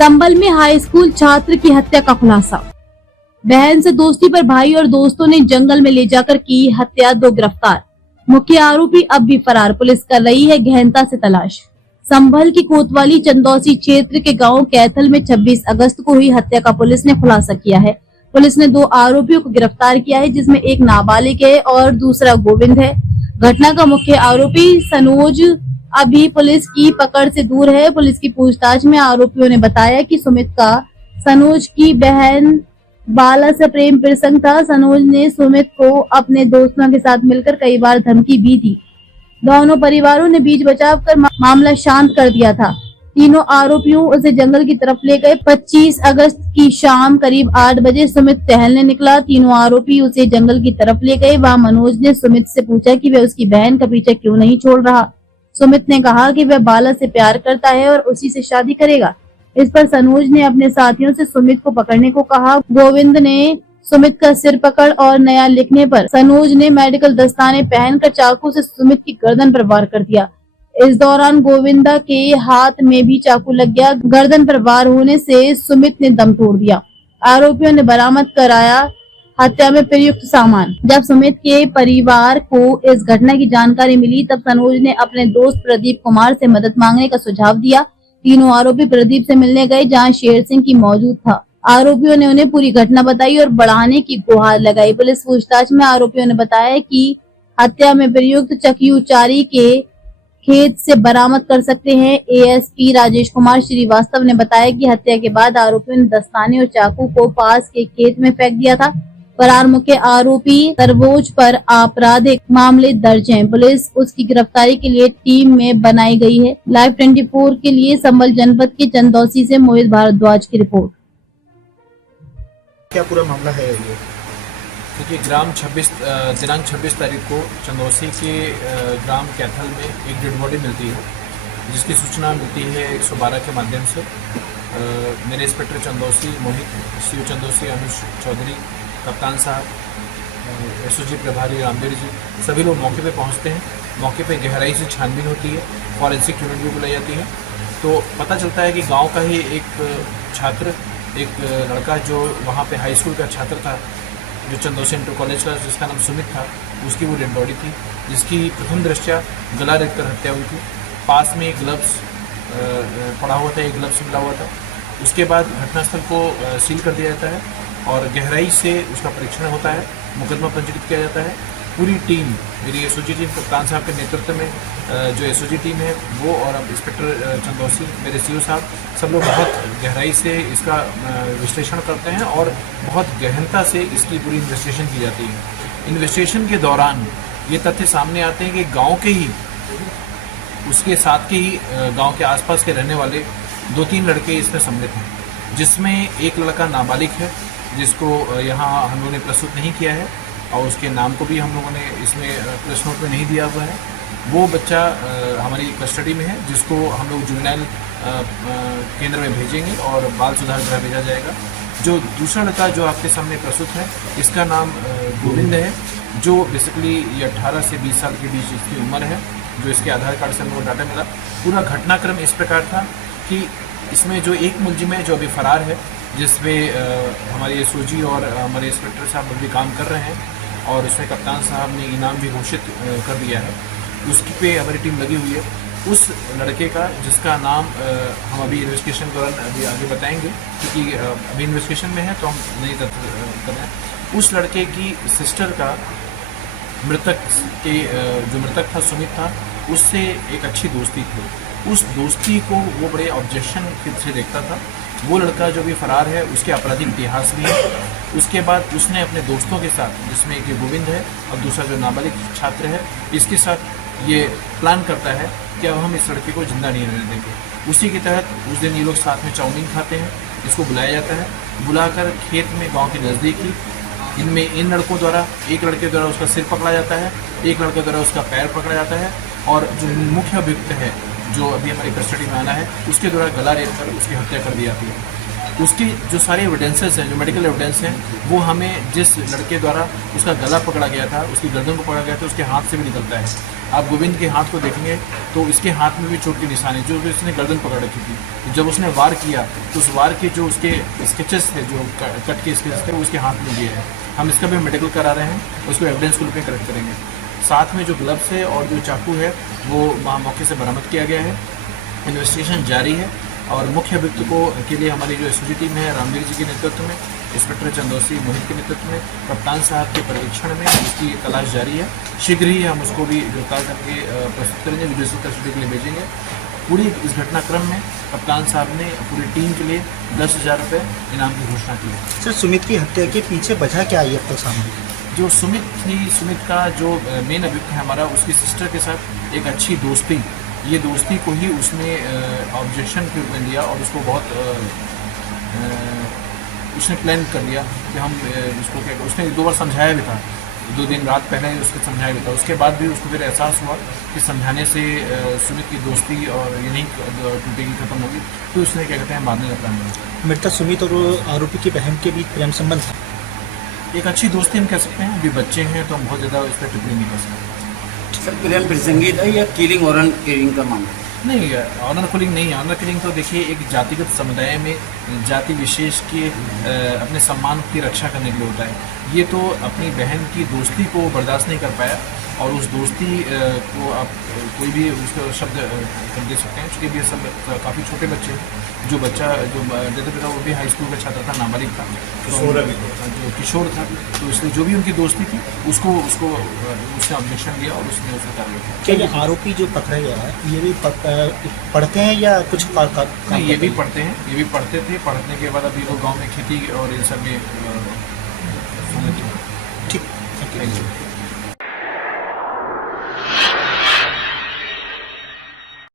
संभल में high school छात्र की हत्या का खुलासा। बहन से दोस्ती पर भाई और दोस्तों ने जंगल में ले जाकर की हत्या, 2 गिरफ्तार। मुख्य आरोपी अब भी फरार, पुलिस कर रही है गहनता से तलाश। संभल की कोतवाली चंदौसी क्षेत्र के गांव कैथल में 26 अगस्त को हुई हत्या का पुलिस ने खुलासा किया है। पुलिस ने 2 आरोपियों को गिरफ्तार किया है, जिसमें एक नाबालिग है और दूसरा गोविंद है। घटना का मुख्य आरोपी सनोज अभी पुलिस की पकड़ से दूर है। पुलिस की पूछताछ में आरोपियों ने बताया कि सुमित का सनोज की बहन बाला से प्रेम प्रसंग था। सनोज ने सुमित को अपने दोस्तों के साथ मिलकर कई बार धमकी भी दी। दोनों परिवारों ने बीच बचाव कर मामला शांत कर दिया था। तीनों आरोपियों उसे जंगल की तरफ ले गए। 25 अगस्त की शाम करीब 8 बजे सुमित टहलने निकला। तीनों आरोपी उसे जंगल की तरफ ले गए। वहां मनोज ने सुमित से पूछा कि वह उसकी बहन का पीछा क्यों नहीं छोड़ रहा। सुमित ने कहा कि वह बाला से प्यार करता है और उसी से शादी करेगा। इस पर सनोज ने अपने साथियों से सुमित को पकड़ने को कहा। गोविंद ने सुमित का सिर पकड़ और नया लिखने पर सनोज ने मेडिकल दस्ताने पहनकर चाकू से सुमित की गर्दन पर वार कर दिया। इस दौरान गोविंदा के हाथ में भी चाकू लग गया। गर्दन पर वार होने से सुमित ने दम तोड़ दिया। आरोपियों ने बरामद कराया हत्या में प्रयुक्त सामान। जब सुमित के परिवार को इस घटना की जानकारी मिली, तब सनोज ने अपने दोस्त प्रदीप कुमार से मदद मांगने का सुझाव दिया। तीनों आरोपी प्रदीप से मिलने गए, जहां शेर सिंह की मौजूद था। आरोपियों ने उन्हें पूरी घटना बताई और बढ़ाने की गुहार लगाई। पुलिस पूछताछ में आरोपियों ने बताया कि हत्या में प्रयुक्त चकियू चारी के खेत से बरामद कर सकते हैं। एएसपी राजेश कुमार श्रीवास्तव ने बताया कि हत्या के बाद आरोपियों ने दस्ताने और चाकू को पास के खेत में फेंक दिया था। फरार मुख्य आरोपी तरबोज पर आपराधिक मामले दर्ज हैं। पुलिस उसकी गिरफ्तारी के लिए टीम में बनाई गई है। लाइव 24 के लिए संभल जनपद के चंदौसी से मोहित भारद्वाज की रिपोर्ट। क्या पूरा मामला है ये? देखिए, दिनांक 26 तारीख को चंदौसी के ग्राम कैथल में एक डेड बॉडी मिलती है, जिसकी सूचना मिलती है 112 के माध्यम से। मेरे इंस्पेक्टर चंदौसी मोहित, सीओ चंदौसी अनुज चौधरी, कप्तान साहब, एसओजी प्रभारी रामदेव जी, सभी लोग मौके पे पहुंचते हैं। मौके पे गहराई से छानबीन होती है, फॉरेंसिक यूनिट भी बुलाई जाती है। तो पता चलता है कि गांव का ही एक छात्र, एक लड़का जो वहाँ पे हाई स्कूल का छात्र था, जो चंदौसी इंटर कॉलेज का, जिसका नाम सुमित था, उसकी वो डेड बॉडी थी, जिसकी प्रथम दृष्टया गला रेतकर हत्या हुई थी। पास में एक ग्लव्स पड़ा हुआ था, एक ग्लव्स मिला हुआ था। उसके बाद घटनास्थल को सील कर दिया जाता है और गहराई से उसका परीक्षण होता है, मुकदमा पंजीकृत किया जाता है। पूरी टीम, मेरी एसओजी टीम कप्तान साहब के नेतृत्व में जो एसओजी टीम है वो, और अब इंस्पेक्टर चंदौसी, मेरे सीओ साहब, सब लोग बहुत गहराई से इसका विश्लेषण करते हैं और बहुत गहनता से इसकी पूरी इन्वेस्टिगेशन की जाती है। इन्वेस्टिगेशन के दौरान ये तथ्य सामने आते हैं कि गांव के ही, उसके साथ के ही गांव के आसपास के रहने वाले 2-3 लड़के इसमें सम्मिलित हैं, जिसमें एक लड़का नाबालिग है, जिसको यहाँ हम लोगों ने प्रस्तुत नहीं किया है और उसके नाम को भी हम लोगों ने इसमें प्रेस नोट में नहीं दिया हुआ है। वो बच्चा हमारी कस्टडी में है, जिसको हम लोग जुवेनाइल केंद्र में भेजेंगे और बाल सुधार गृह भेजा जाएगा। जो दूसरा लड़का जो आपके सामने प्रस्तुत है, इसका नाम गोविंद है, जो बेसिकली ये 18 से 20 साल के बीच इसकी उम्र है, जो इसके आधार कार्ड से हम लोग डाटा मिला। पूरा घटनाक्रम इस प्रकार था कि इसमें जो एक मुलजिम है जो अभी फरार है, जिसमें हमारे एसओजी और हमारे इंस्पेक्टर साहब अभी काम कर रहे हैं और उसमें कप्तान साहब ने इनाम भी घोषित कर दिया है, उसकी पे हमारी टीम लगी हुई है। उस लड़के का, जिसका नाम हम अभी इन्वेस्टिगेशन के दौरान अभी आगे बताएंगे, क्योंकि अभी इन्वेस्टिगेशन में है तो हम नहीं कर रहे हैं। उस लड़के की सिस्टर का, मृतक के जो मृतक था सुमित था, उससे एक अच्छी दोस्ती थी। उस दोस्ती को वो बड़े ऑब्जेक्शन से देखता था। वो लड़का जो भी फरार है, उसके आपराधिक इतिहास भी है। उसके बाद उसने अपने दोस्तों के साथ, जिसमें एक गोविंद है और दूसरा जो नाबालिग छात्र है, इसके साथ ये प्लान करता है कि अब हम इस लड़के को जिंदा नहीं रहने देंगे। उसी के तहत उस दिन ये लोग साथ में चाउमीन खाते हैं। इसको बुलाया जाता है, बुलाकर खेत में गाँव के नज़दीक ही इन लड़कों द्वारा, एक लड़के द्वारा उसका सिर पकड़ा जाता है, एक लड़के द्वारा उसका पैर पकड़ा जाता है, और जो मुख्य अभियुक्त है, जो अभी हमारी कस्टडी में आना है, उसके द्वारा गला रेत कर उसकी हत्या कर दी जाती है। उसकी जो सारे एविडेंसेस हैं, जो मेडिकल एविडेंस हैं, वो हमें जिस लड़के द्वारा उसका गला पकड़ा गया था, उसकी गर्दन को पकड़ा गया था, उसके हाथ से भी निकलता है। आप गोविंद के हाथ को देखेंगे तो इसके हाथ में भी चोट के निशान है, जो उसने गर्दन पकड़ रखी थी। तो जब उसने वार किया तो उस वार के जो उसके स्केचेस थे, जो कट के स्केचेस थे, वो उसके हाथ में दिए हैं। हम इसका भी मेडिकल करा रहे हैं, उसको एविडेंस के रूप में कलेक्ट करेंगे। साथ में जो ग्लव्स है और जो चाकू है वो वहाँ मौके से बरामद किया गया है। इन्वेस्टिगेशन जारी है और मुख्य अभियुक्त को के लिए हमारी जो एसओजी टीम है रामवीर जी के नेतृत्व में, इंस्पेक्टर चंदौसी मोहित के नेतृत्व में, कप्तान साहब के पर्यवेक्षण में उसकी तलाश जारी है। शीघ्र ही हम उसको भी गिरफ्तार करके प्रस्तुत करेंगे, जुडिशियल कस्टडी के लिए भेजेंगे। पूरी इस घटनाक्रम में कप्तान साहब ने पूरी टीम के लिए 10,000 रुपये इनाम की घोषणा की है। सर, सुमित की हत्या के पीछे वजह क्या आई अब तक सामने? जो सुमित थी, सुमित का जो मेन अभियुक्त है हमारा, उसकी सिस्टर के साथ एक अच्छी दोस्ती, ये दोस्ती को ही उसने ऑब्जेक्शन के रूप में लिया और उसको बहुत उसने प्लान कर लिया कि हम इसको क्या, उसने 2 बार समझाया भी था, 2 दिन रात पहले उसको समझाया भी था। उसके बाद भी उसको फिर एहसास हुआ कि समझाने से सुमित की दोस्ती और ये नहीं टूटेगी, खत्म होगी, तो उसने क्या कहते हैं मारने का प्लान बनाया। मृतक सुमित और आरोपी की बहन के बीच प्रेम संबंध था। एक अच्छी दोस्ती हम कह सकते हैं, अभी बच्चे हैं तो हम बहुत ज़्यादा उस पर टिप्पणी नहीं कर सकते। सर, प्रेम प्रसंगी था या किलिंग और किलिंग का मामला? नहीं, ऑनर किलिंग नहीं है। ऑनर किलिंग तो देखिए एक जातिगत समुदाय में जाति विशेष के अपने सम्मान की रक्षा करने के लिए होता है। ये तो अपनी बहन की दोस्ती को बर्दाश्त नहीं कर पाया और उस दोस्ती को आप कोई भी उसका शब्द कर दे सकते हैं, क्योंकि ये सब काफ़ी छोटे बच्चे हैं। जो बच्चा जो देते पिता वो भी हाई स्कूल का छात्र था, नाबालिग था, जो किशोर था, तो इसलिए जो भी उनकी दोस्ती थी उसको उसने ऑब्जेक्शन दिया और उसने उसे कार्रवाई की। क्या ये आरोपी जो पकड़ा गया है ये भी पढ़ते हैं या कुछ नहीं, ये भी पढ़ते हैं, ये भी पढ़ते थे। पढ़ने के बाद अभी लोग गाँव में खेती और इन सब में ठीक, थैंक यू।